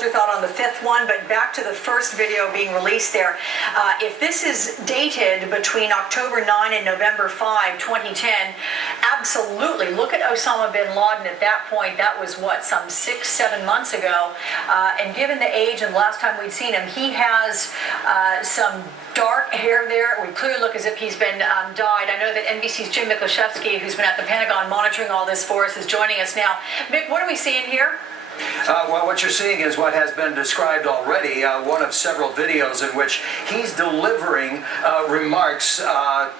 hold your thought on the fifth one, but back to the first video being released there. If this is dated between October 9 and November 5, 2010, absolutely. Look at Osama bin Laden at that point. That was, what, some 6-7 months ago. And given the age and the last time we'd seen him, he has some dark hair there. It would clearly look as if he's been dyed. I know that NBC's Jim Miklashevsky, who's been at the Pentagon monitoring all this for us, is joining us now. Mick, what are we seeing here? Well, what you're seeing is what has been described already, one of several videos in which he's delivering remarks and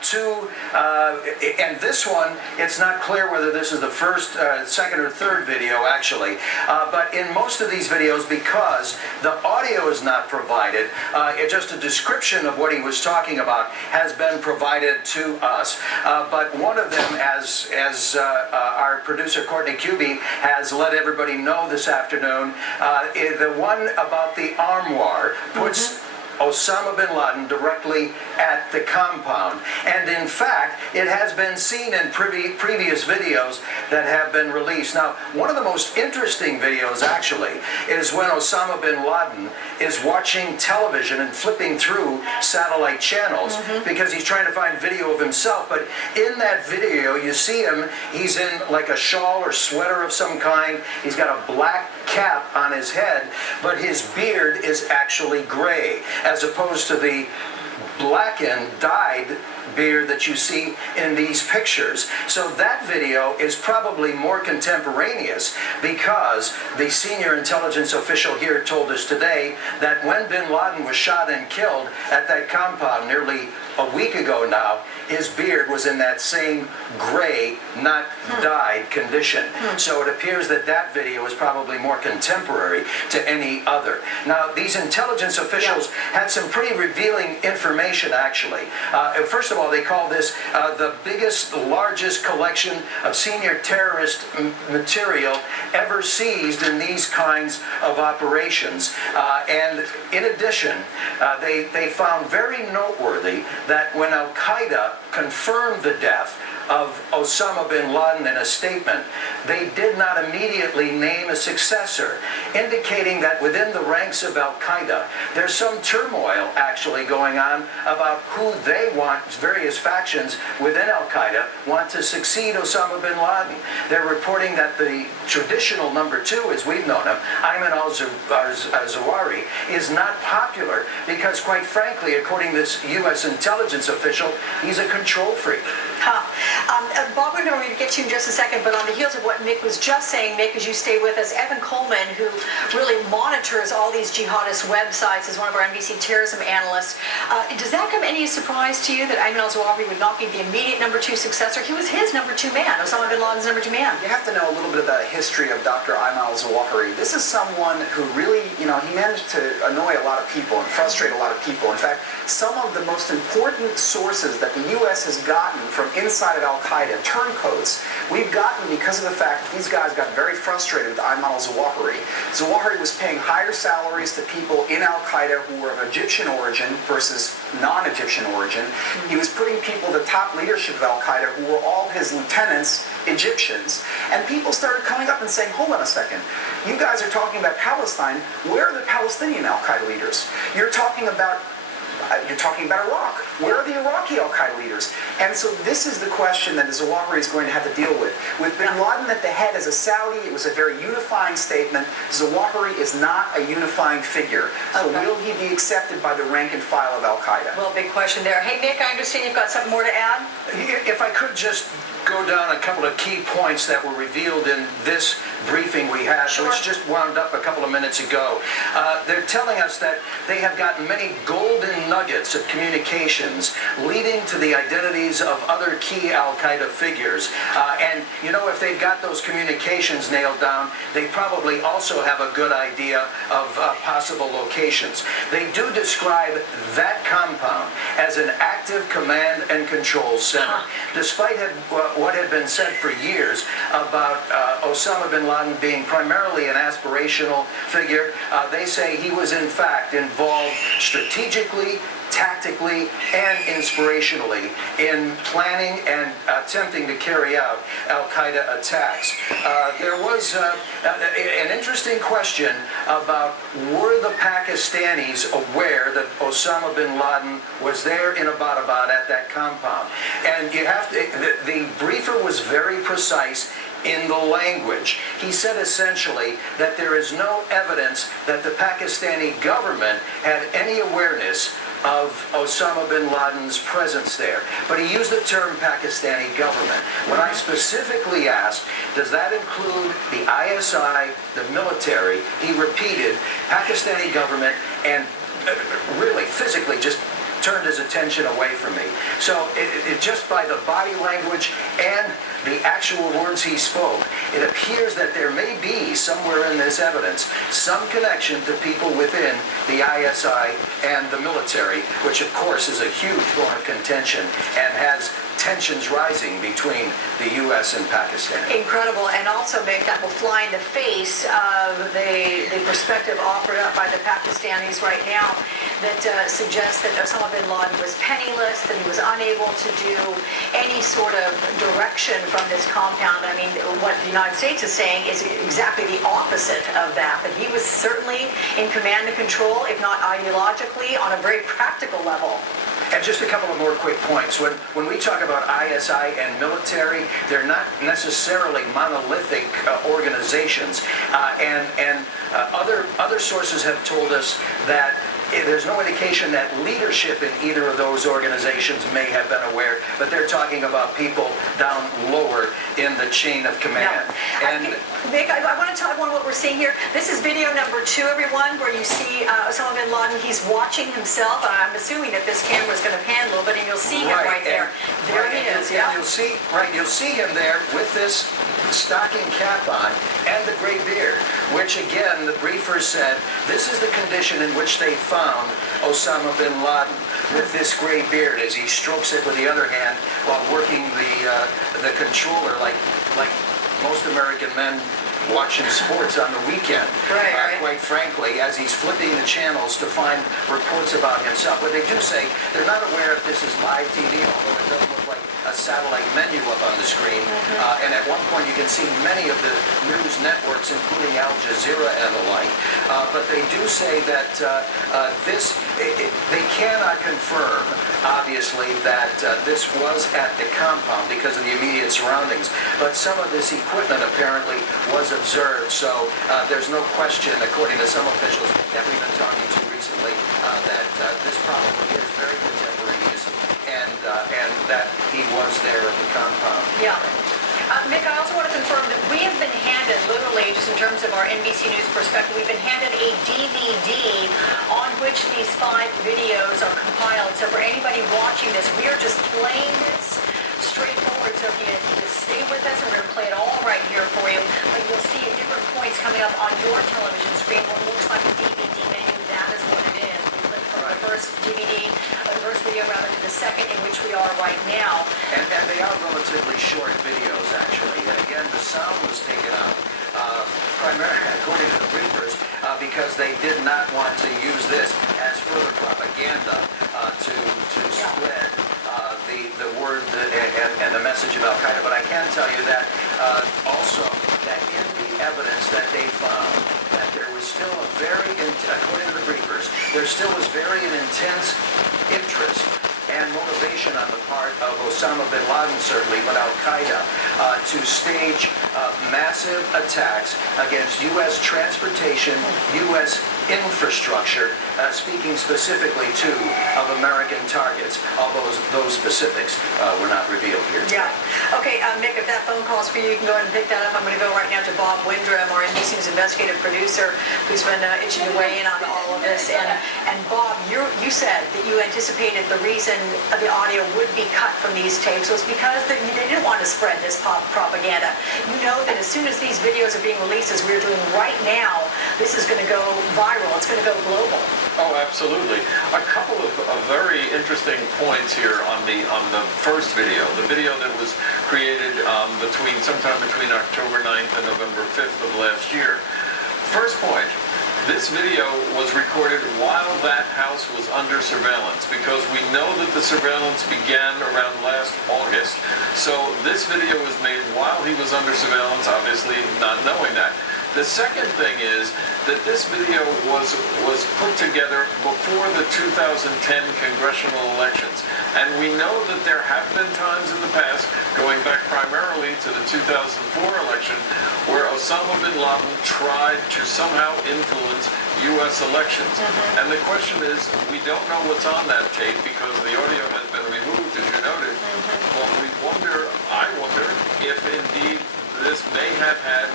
this one, it's not clear whether this is the first, second, or third video, actually. But in most of these videos, because the audio is not provided, just a description of what he was talking about has been provided to us. But one of them, as our producer, Courtney Cubey, has let everybody know this afternoon, the one about the armoire puts Osama bin Laden directly at the compound. And in fact, it has been seen in previous videos that have been released. Now, one of the most interesting videos, actually, is when Osama bin Laden is watching television and flipping through satellite channels because he's trying to find video of himself. But in that video, you see him, he's in like a shawl or sweater of some kind. He's got a black cap on his head, but his beard is actually gray, as opposed to the blackened, dyed beard that you see in these pictures. So that video is probably more contemporaneous because the senior intelligence official here told us today that when bin Laden was shot and killed at that compound nearly a week ago now, his beard was in that same gray, not dyed condition. So it appears that that video is probably more contemporary to any other. Now, these intelligence officials had some pretty revealing information, actually. First of all, they call this the biggest, largest collection of senior terrorist material ever seized in these kinds of operations. And in addition, they found very noteworthy that when Al-Qaeda confirmed the death of Osama bin Laden in a statement, they did not immediately name a successor, indicating that within the ranks of Al-Qaeda, there's some turmoil actually going on about who they want, various factions within Al-Qaeda want to succeed Osama bin Laden. They're reporting that the traditional number two, as we've known him, Ayman al-Zawahiri, is not popular because, quite frankly, according to this U.S. intelligence official, he's a control freak. Bob, we're going to get to you in just a second, but on the heels of what Mick was just saying, Mick, as you stay with us, Evan Coleman, who really monitors all these jihadist websites, is one of our NBC terrorism analysts. Does that come any surprise to you that Ayman al-Zawahiri would not be the immediate number two successor? He was his number two man, Osama bin Laden's number two man. You have to know a little bit about the history of Dr. Ayman al-Zawahiri. This is someone who really, he managed to annoy a lot of people and frustrate a lot of people. In fact, some of the most important sources that the U.S. has gotten from inside of Al-Qaeda, turncoats, we've gotten because of the fact that these guys got very frustrated with Ayman al-Zawahiri. Zawahiri was paying higher salaries to people in Al-Qaeda who were of Egyptian origin versus non-Egyptian origin. He was putting people, the top leadership of Al-Qaeda, who were all his lieutenants, Egyptians, and people started coming up and saying, hold on a second, you guys are talking about Palestine, where are the Palestinian Al-Qaeda leaders? You're talking about Iraq. Where are the Iraqi Al-Qaeda leaders? And so this is the question that the Zawahiri is going to have to deal with. With bin Laden at the head as a Saudi, it was a very unifying statement. Zawahiri is not a unifying figure. So will he be accepted by the rank and file of Al-Qaeda? Well, big question there. Hey, Nick, I understand you've got something more to add? If I could just go down a couple of key points that were revealed in this briefing we had, which just wound up a couple of minutes ago. They're telling us that they have gotten many golden nuggets of communications leading to the identities of other key Al-Qaeda figures. And, if they've got those communications nailed down, they probably also have a good idea of possible locations. They do describe that compound as an active command and control center. Despite what had been said for years about Osama bin Laden being primarily an aspirational figure, they say he was in fact involved strategically tactically and inspirationally in planning and attempting to carry out al-Qaeda attacks. There was an interesting question about, were the Pakistanis aware that Osama bin Laden was there in Abbottabad at that compound? And you have to, the briefer was very precise in the language. He said essentially that there is no evidence that the Pakistani government had any awareness of Osama bin Laden's presence there. But he used the term Pakistani government. When I specifically asked, does that include the ISI, the military, he repeated Pakistani government, and really physically just turned his attention away from me. So just by the body language and the actual words he spoke, it appears that there may be somewhere in this evidence some connection to people within the ISI and the military, which of course is a huge bone of contention and has tensions rising between the U.S. and Pakistan. Incredible, and also, Mick, that will fly in the face of the perspective offered up by the Pakistanis right now that suggests that Osama bin Laden was penniless, that he was unable to do any sort of direction from this compound. I mean, what the United States is saying is exactly the opposite of that, that he was certainly in command and control, if not ideologically, on a very practical level. And just a couple of more quick points. When we talk about ISI and military, they're not necessarily monolithic organizations. Other sources have told us that there's no indication that leadership in either of those organizations may have been aware, but they're talking about people down lower in the chain of command. Yeah. And Mick, I want to talk about what we're seeing here. This is video number 2, everyone, where you see Osama bin Laden. He's watching himself. I'm assuming that this camera is going to pan a little bit, and you'll see him right there. There he is. Yeah. And you'll see him there with this stocking cap on and the gray beard, which again the briefer said this is the condition in which they found Osama bin Laden, with this gray beard as he strokes it with the other hand while working the controller like most American men watching sports on the weekend. Right. Quite frankly, as he's flipping the channels to find reports about himself. But they do say they're not aware if this is live TV, although it does look like a satellite menu up on the screen. And at one point you can see many of the news networks, including Al Jazeera and the like. But they do say that they cannot confirm, obviously, that this was at the compound because of the immediate surroundings. But some of this equipment apparently was observed. So there's no question, according to some officials that we've been talking to recently, that this probably is very contemporaneous and that he was there at the compound. Yeah. Mick, I also want to confirm that we have been handed, literally, just in terms of our NBC News perspective, we've been handed a DVD on which these 5 videos are compiled. So for anybody watching this, we are just playing this straightforward. So if you just stay with us, and we're going to play it all right here for you. But you'll see at different points coming up on your television screen what looks like a DVD menu. That is what it is. We click from the first DVD, the first video rather, to the second, in which we are right now. And they are relatively short videos, actually. And again, the sound was taken out, primarily, according to the briefers, because they did not want to use this as further propaganda to spread the word and the message of al-Qaeda. But I can tell you that also that in the evidence that they found, that there was still a very, according to the briefers, there still was very intense interest and motivation on the part of Osama bin Laden, certainly, but al-Qaeda, to stage massive attacks against U.S. transportation, U.S. infrastructure, speaking specifically, too, of American targets, although those specifics were not revealed here today. Yeah. Okay, Mick, if that phone call's for you, you can go ahead and pick that up. I'm going to go right now to Bob Windrum, our NBC News investigative producer, who's been itching to weigh in on all of this. And Bob, you said that you anticipated the reason the audio would be cut from these tapes was because they didn't want to spread this propaganda. You know that as soon as these videos are being released, as we're doing right now, this is going to go viral. It's going to go global. Oh, absolutely. A couple of very interesting points here on the first video, the video that was created sometime between October 9th and November 5th of last year. First point, This video was recorded while that house was under surveillance, because we know that the surveillance began around last August. So this video was made while he was under surveillance, obviously not knowing that. The second thing is that this video was put together before the 2010 congressional elections. And we know that there have been times in the past, going back primarily to the 2004 election, where Osama bin Laden tried to somehow influence U.S. elections. And the question is, we don't know what's on that tape because the audio has been removed, as you noted. But I wonder if indeed this may have had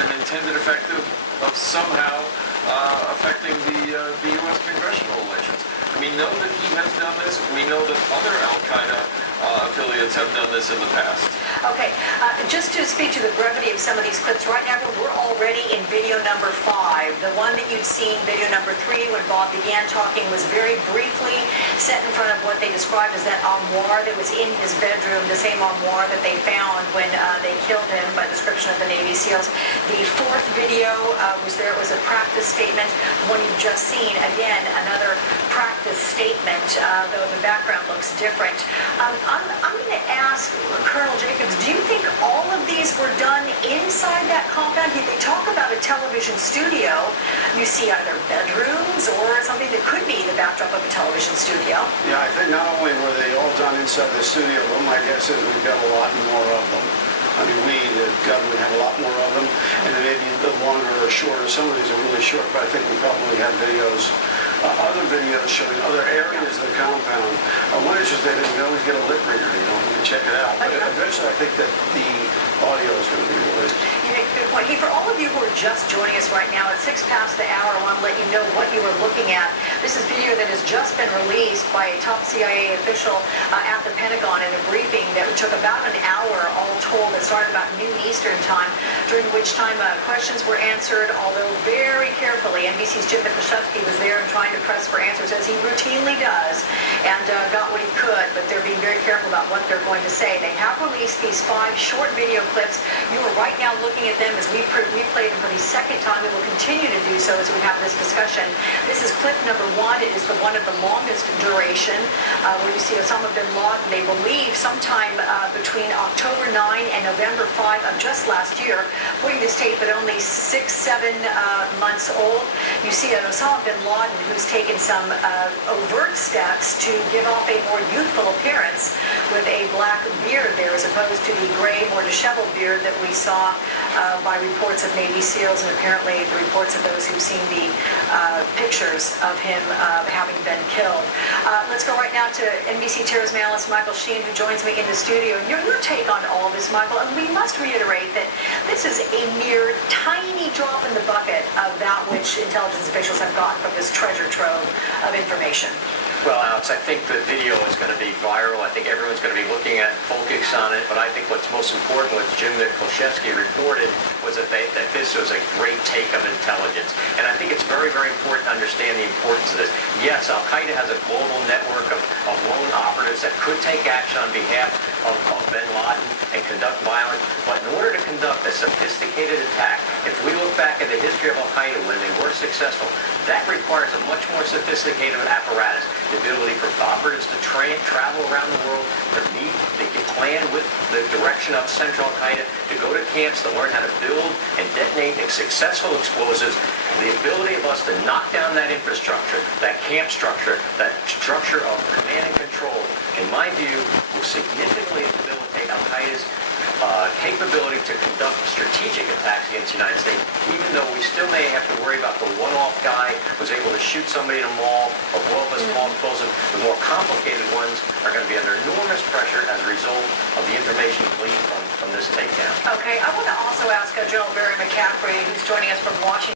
an intended effect of somehow affecting the U.S. congressional elections. We know that he has done this. We know that other Al-Qaeda affiliates have done this in the past. Okay, just to speak to the brevity of some of these clips, right now we're already in video number 5. The one that you'd seen, video number 3, when Bob began talking, was very briefly set in front of what they described as that armoire that was in his bedroom, the same armoire that they found when they killed him, by description of the Navy SEALs. The 4th video was a practice statement. The one you've just seen, again, another practice statement, though the background looks different. I'm going to ask Colonel Jacobs, do you think all of these were done inside that compound? They talk about a television studio. You see either bedrooms or something that could be the backdrop of a television studio. Yeah, I think not only were they all done inside the studio, but my guess is we've got a lot more of them. I mean, we, the government, have a lot more of them, and they may be a bit longer or shorter. Some of these are really short, but I think we probably have videos, other videos showing other areas of the compound. One is just that we always get a lip reader, you can check it out. But eventually, I think that the audio is going to be released. You make a good point. Hey, for all of you who are just joining us right now, at 6 past the hour, I want to let you know what you are looking at. This is video that has just been released by a top CIA official at the Pentagon in a briefing that took about an hour, all told. It started about noon Eastern time, during which time questions were answered, although very carefully. NBC's Jim Michalczewski was there and trying to press for answers, as he routinely does, and got what he could, but they're being very careful about what they're going to say. They have released these 5 short video clips. You are right now looking at them as we played them for the second time. We will continue to do so as we have this discussion. This is clip number 1. It is the one of the longest duration, where you see Osama bin Laden, they believe, sometime between October 9 and November 5 of just last year, putting this tape at only 6-7 months old. You see an Osama bin Laden who's taken some overt steps to give off a more youthful appearance with a black beard there, as opposed to the gray, more disheveled beard that we saw by reports of Navy SEALs, and apparently the reports of those who've seen the pictures of him having been killed. Let's go right now to NBC terrorism analyst Michael Sheen, who joins me in the studio. Your take on all of this, Michael, and we must reiterate that this is a mere tiny drop in the bucket of that which intelligence officials have gotten from this treasure trove of information. Well, Alex, I think the video is going to be viral. I think everyone's going to be looking at, focus on it. But I think what's most important, what Jim Michalczewski reported, was that this was a great take of intelligence. And I think it's very, very important to understand the importance of this. Yes, Al-Qaeda has a global network of lone operatives that could take action on behalf of bin Laden and conduct violence. But in order to conduct a sophisticated attack, if we look back at the history of Al-Qaeda when they were successful, that requires a much more sophisticated apparatus. The ability for operatives to travel around the world, to meet, to plan with the direction of Central Al-Qaeda, to go to camps, to learn how to build and detonate successful explosives. The ability of us to knock down that infrastructure, that camp structure, that structure of command and control, in my view, will significantly debilitate Al-Qaeda's capability to conduct strategic attacks against the United States, even though we still may have to worry about the one-off guy who's able to shoot somebody in a mall or blow up a small explosive. The more complicated ones are going to be under enormous pressure as a result of the information gleaned from this takedown. Okay, I want to also ask General Barry McCaffrey, who's joining us from Washington.